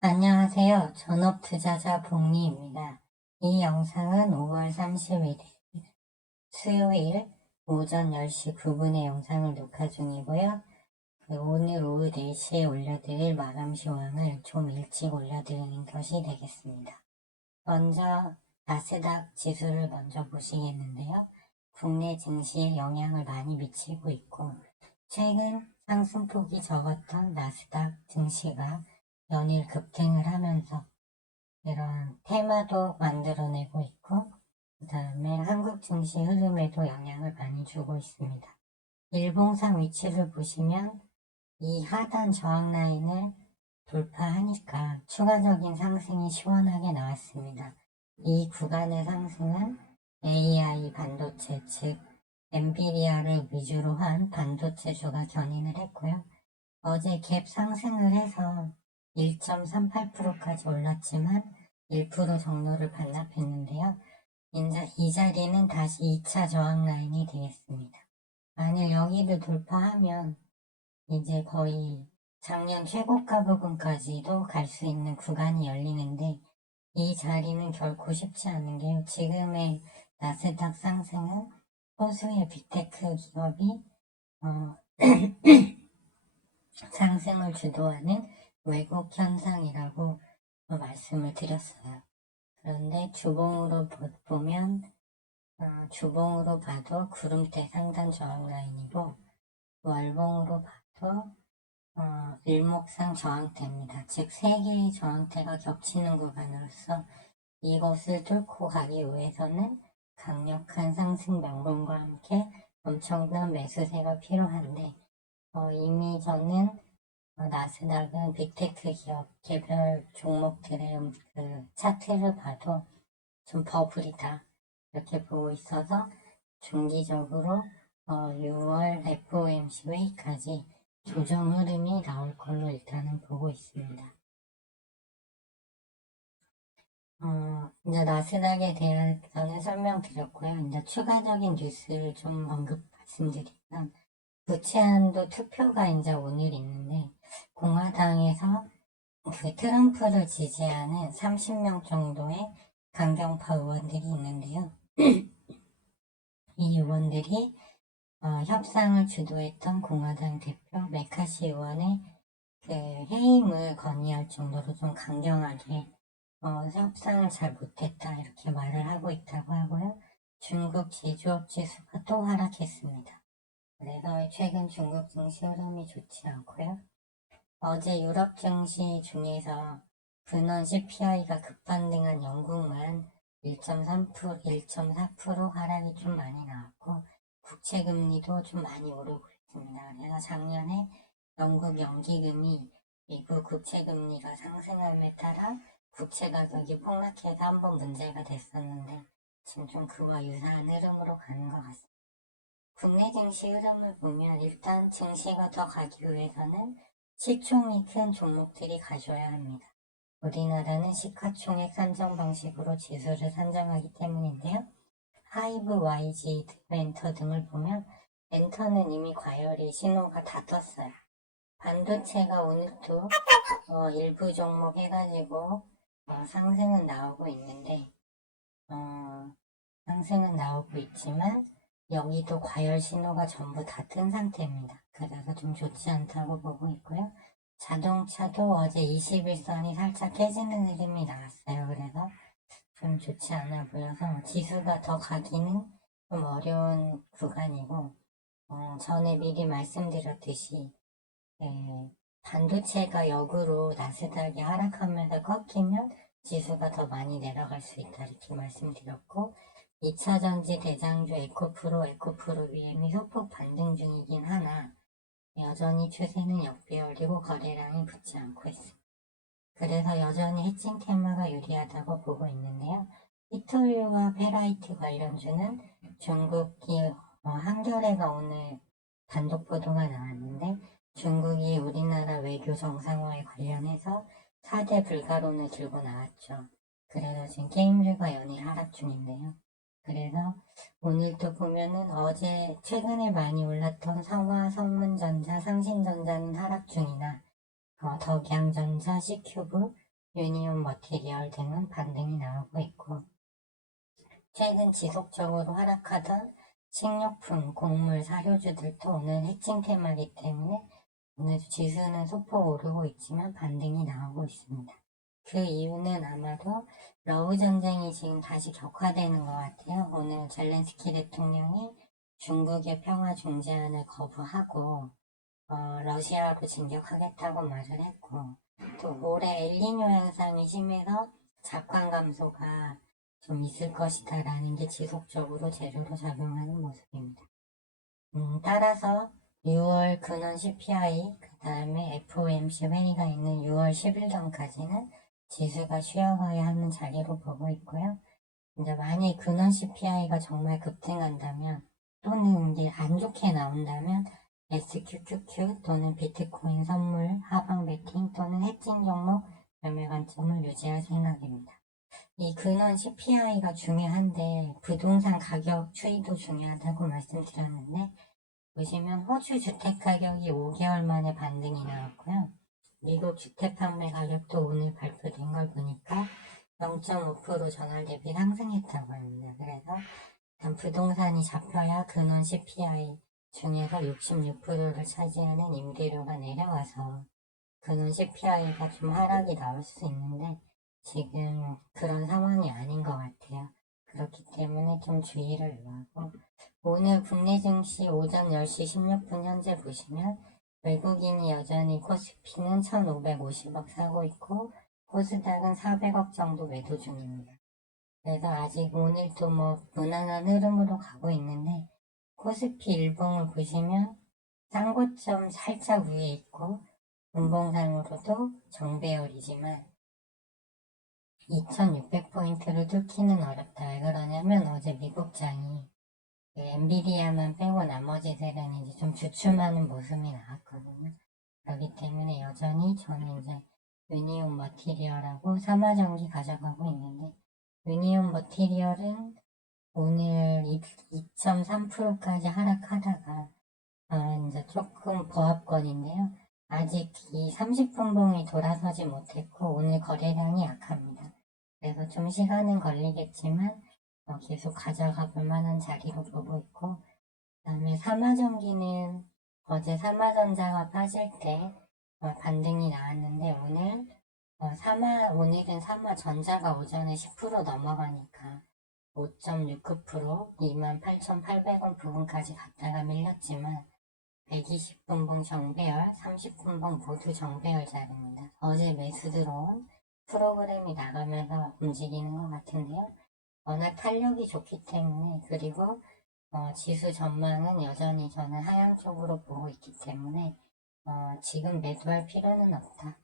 안녕하세요. 전업투자자 복리입니다. 이 영상은 5월 31일 수요일 오전 10시 9분에 영상을 녹화 중이고요. 오늘 오후 4시에 올려드릴 마감 시황을 좀 일찍 올려드리는 것이 되겠습니다. 먼저 나스닥 지수를 먼저 보시겠는데요. 국내 증시에 영향을 많이 미치고 있고 최근 상승폭이 적었던 나스닥 증시가 연일 급등을 하면서 이런 테마도 만들어내고 있고 그 다음에 한국 증시 흐름에도 영향을 많이 주고 있습니다. 일봉상 위치를 보시면 이 하단 저항 라인을 돌파하니까 추가적인 상승이 시원하게 나왔습니다. 이 구간의 상승은 AI 반도체 즉 엔비디아를 위주로 한 반도체주가 견인을 했고요. 어제 갭 상승을 해서 1.38%까지 올랐지만 1% 정도를 반납했는데요. 이제 이 자리는 다시 2차 저항 라인이 되겠습니다. 만약 여기를 돌파하면 이제 거의 작년 최고가 부분까지도 갈 수 있는 구간이 열리는데 이 자리는 결코 쉽지 않은 게요. 지금의 나스닥 상승은 소수의 빅테크 기업이 상승을 주도하는 왜곡 현상이라고 말씀을 드렸어요. 그런데 주봉으로 보면 주봉으로 봐도 구름대 상단 저항 라인이고 월봉으로 봐도 일목상 저항대입니다. 즉 3개의 저항대가 겹치는 구간으로서 이것을 뚫고 가기 위해서는 강력한 상승 명분과 함께 엄청난 매수세가 필요한데 이미 저는 나스닥은 빅테크 기업 개별 종목들의 그 차트를 봐도 좀 버블이다 이렇게 보고 있어서 중기적으로 6월 FOMC 회의까지 조정 흐름이 나올 걸로 일단은 보고 있습니다. 이제 나스닥에 대해서는 설명드렸고요. 이제 추가적인 뉴스를 좀 말씀드리면 부채한도 투표가 이제 오늘 있는데 공화당에서 그 트럼프를 지지하는 30명 정도의 강경파 의원들이 있는데요. 이 의원들이 협상을 주도했던 공화당 대표 메카시 의원의 그 해임을 건의할 정도로 좀 강경하게 협상을 잘 못했다 이렇게 말을 하고 있다고 하고요. 중국 제조업 지수가 또 하락했습니다. 그래서 최근 중국 증시 흐름이 좋지 않고요. 어제 유럽 증시 중에서 근원 CPI가 급반등한 영국만 1.3%, 1.4% 하락이 좀 많이 나왔고 국채금리도 좀 많이 오르고 있습니다. 그래서 작년에 영국 연기금이 미국 국채금리가 상승함에 따라 국채 가격이 폭락해서 한번 문제가 됐었는데 지금 좀 그와 유사한 흐름으로 가는 것 같습니다. 국내 증시 흐름을 보면 일단 증시가 더 가기 위해서는 시총이 큰 종목들이 가져야 합니다. 우리나라는 시가총액 산정 방식으로 지수를 산정하기 때문인데요. 하이브, YG, 엔터 등을 보면 엔터는 이미 과열이 신호가 다 떴어요. 반도체가 오늘도 일부 종목 해가지고 상승은 나오고 있는데 상승은 나오고 있지만 여기도 과열 신호가 전부 다 뜬 상태입니다. 그래서 좀 좋지 않다고 보고 있고요. 자동차도 어제 21선이 살짝 깨지는 흐름이 나왔어요. 그래서 좀 좋지 않아 보여서 지수가 더 가기는 좀 어려운 구간이고 전에 미리 말씀드렸듯이 반도체가 역으로 나스닥이 하락하면서 꺾이면 지수가 더 많이 내려갈 수 있다 이렇게 말씀드렸고 2차전지 대장주 에코프로 위엠이 소폭 반등 중이긴 하나 여전히 추세는 역배열이고 거래량이 붙지 않고 있습니다. 그래서 여전히 해칭 테마가 유리하다고 보고 있는데요. 히토류와 페라이트 관련주는 중국이 한겨레가 오늘 단독 보도가 나왔는데 중국이 우리나라 외교 정상화에 관련해서 4대 불가론을 들고 나왔죠. 그래서 지금 게임주가 연일 하락 중인데요. 그래서 오늘도 보면은 어제 최근에 많이 올랐던 성화, 선문전자, 상신전자는 하락 중이나 덕양전자, C큐브, 유니온 머티리얼 등은 반등이 나오고 있고, 최근 지속적으로 하락하던 식료품, 곡물, 사료주들도 오늘 해칭 테마이기 때문에 오늘 지수는 소폭 오르고 있지만 반등이 나오고 있습니다. 그 이유는 아마도 러우 전쟁이 지금 다시 격화되는 것 같아요. 오늘 젤렌스키 대통령이 중국의 평화 중재안을 거부하고 러시아로 진격하겠다고 말을 했고, 또 올해 엘니뇨 현상이 심해서 작황 감소가 좀 있을 것이다 라는 게 지속적으로 재료로 작용하는 모습입니다. 따라서 6월 근원 CPI, 그 다음에 FOMC 회의가 있는 6월 10일 전까지는 지수가 쉬어가야 하는 자리로 보고 있고요. 이제 만약 근원 CPI가 정말 급등한다면, 또는 이게 안 좋게 나온다면 SQQQ 또는 비트코인 선물 하방 베팅 또는 해칭 종목 매매 관점을 유지할 생각입니다. 이 근원 CPI가 중요한데 부동산 가격 추이도 중요하다고 말씀드렸는데, 보시면 호주 주택 가격이 5개월 만에 반등이 나왔고요. 미국 주택 판매 가격도 오늘 발표된 걸 보니까 0.5% 전월 대비 상승했다고 합니다. 그래서 일단 부동산이 잡혀야 근원 CPI 중에서 66%를 차지하는 임대료가 내려와서 근원 CPI가 좀 하락이 나올 수 있는데 지금 그런 상황이 아닌 것 같아요. 그렇기 때문에 좀 주의를 요하고, 오늘 국내 증시 오전 10시 16분 현재 보시면 외국인이 여전히 코스피는 1,550억 사고 있고 코스닥은 400억 정도 매도 중입니다. 그래서 아직 오늘도 뭐 무난한 흐름으로 가고 있는데, 코스피 일봉을 보시면 쌍고점 살짝 위에 있고 분봉상으로도 정배열이지만 2600포인트를 뚫기는 어렵다. 왜 그러냐면 어제 미국장이 엔비디아만 빼고 나머지들은 이제 좀 주춤하는 모습이 나왔거든요. 그렇기 때문에 여전히 저는 이제 유니온 머티리얼하고 삼화전기 가져가고 있는데, 유니온 머티리얼은 오늘 2.3%까지 하락하다가 이제 조금 보합권인데요. 아직 이 30분 봉이 돌아서지 못했고 오늘 거래량이 약합니다. 그래서 좀 시간은 걸리겠지만 계속 가져가 볼 만한 자리로 보고 있고, 그 다음에 삼화전기는 어제 삼화전자가 빠질 때 반등이 나왔는데 오늘은 삼화전자가 오전에 10% 넘어가니까 5.69% 28,800원 부근까지 갔다가 밀렸지만 120분봉 정배열, 30분봉 모두 정배열 자리입니다. 어제 매수 들어온 프로그램이 나가면서 움직이는 것 같은데요. 워낙 탄력이 좋기 때문에, 그리고 지수 전망은 여전히 저는 하향 쪽으로 보고 있기 때문에 지금 매도할 필요는 없다.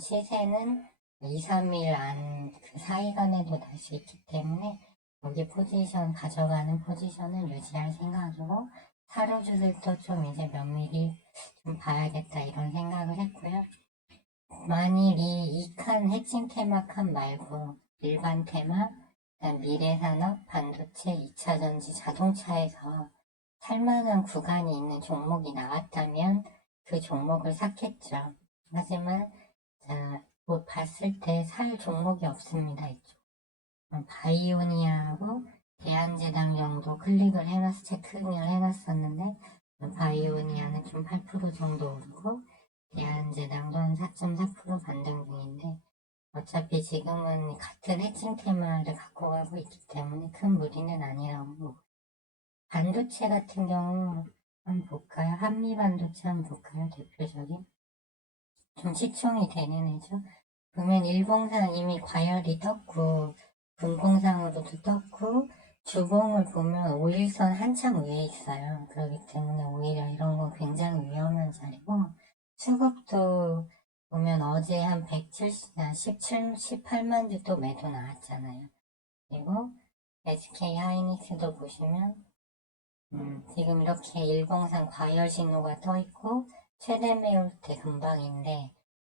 시세는 2, 3일 안 그 사이간에도 날 수 있기 때문에 여기 포지션 가져가는 포지션을 유지할 생각이고, 사료주들도 좀 이제 면밀히 좀 봐야겠다 이런 생각을 했고요. 만일 이 칸 해칭 테마 칸 말고 일반 테마, 미래산업, 반도체, 2차전지, 자동차에서 살만한 구간이 있는 종목이 나왔다면 그 종목을 샀겠죠. 하지만 뭐 봤을 때 살 종목이 없습니다. 이쪽. 바이오니아하고 대한제당 정도 체크를 해놨었는데, 바이오니아는 좀 8% 정도 오르고 대한제당도 한 4.4% 반등 중인데, 어차피 지금은 같은 해칭 테마를 갖고 가고 있기 때문에 큰 무리는 아니라고 보고, 반도체 같은 경우 한번 볼까요? 한미반도체 한번 볼까요? 대표적인 좀 시총이 되는 애죠. 보면 일봉상 이미 과열이 떴고 분봉상으로도 떴고 주봉을 보면 5일선 한참 위에 있어요. 그렇기 때문에 오히려 이런 거 굉장히 위험한 자리고, 수급도 보면 어제 한 18만 주 또 매도 나왔잖아요. 그리고 SK 하이닉스도 보시면 지금 이렇게 일봉상 과열 신호가 떠 있고 최대 매울 때 금방인데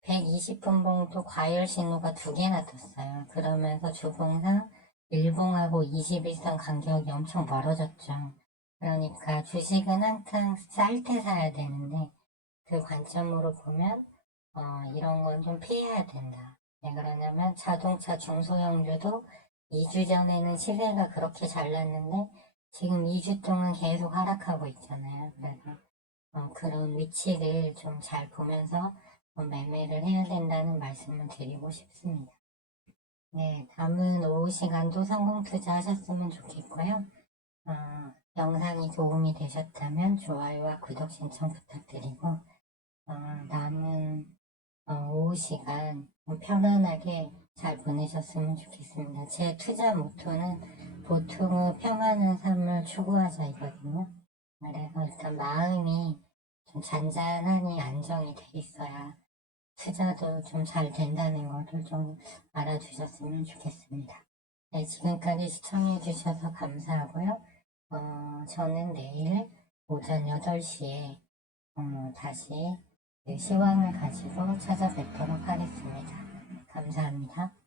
120분봉도 과열 신호가 2개나 떴어요. 그러면서 주봉상 일봉하고 21선 간격이 엄청 멀어졌죠. 그러니까 주식은 항상 쌀 때 사야 되는데 그 관점으로 보면 이런 건 좀 피해야 된다. 왜 그러냐면 자동차 중소형주도 2주 전에는 시세가 그렇게 잘 났는데 지금 2주 동안 계속 하락하고 있잖아요. 그래서 그런 위치를 좀 잘 보면서 매매를 해야 된다는 말씀을 드리고 싶습니다. 네, 남은 오후 시간도 성공 투자하셨으면 좋겠고요. 영상이 도움이 되셨다면 좋아요와 구독 신청 부탁드리고 남은 오후 시간 편안하게 잘 보내셨으면 좋겠습니다. 제 투자 모토는 보통은 평안한 삶을 추구하자이거든요. 그래서 일단 마음이 좀 잔잔하니 안정이 돼 있어야 투자도 좀 잘 된다는 것을 좀 알아주셨으면 좋겠습니다. 네, 지금까지 시청해주셔서 감사하고요. 저는 내일 오전 8시에 다시 그 시황을 가지고 찾아뵙도록 하겠습니다. 감사합니다.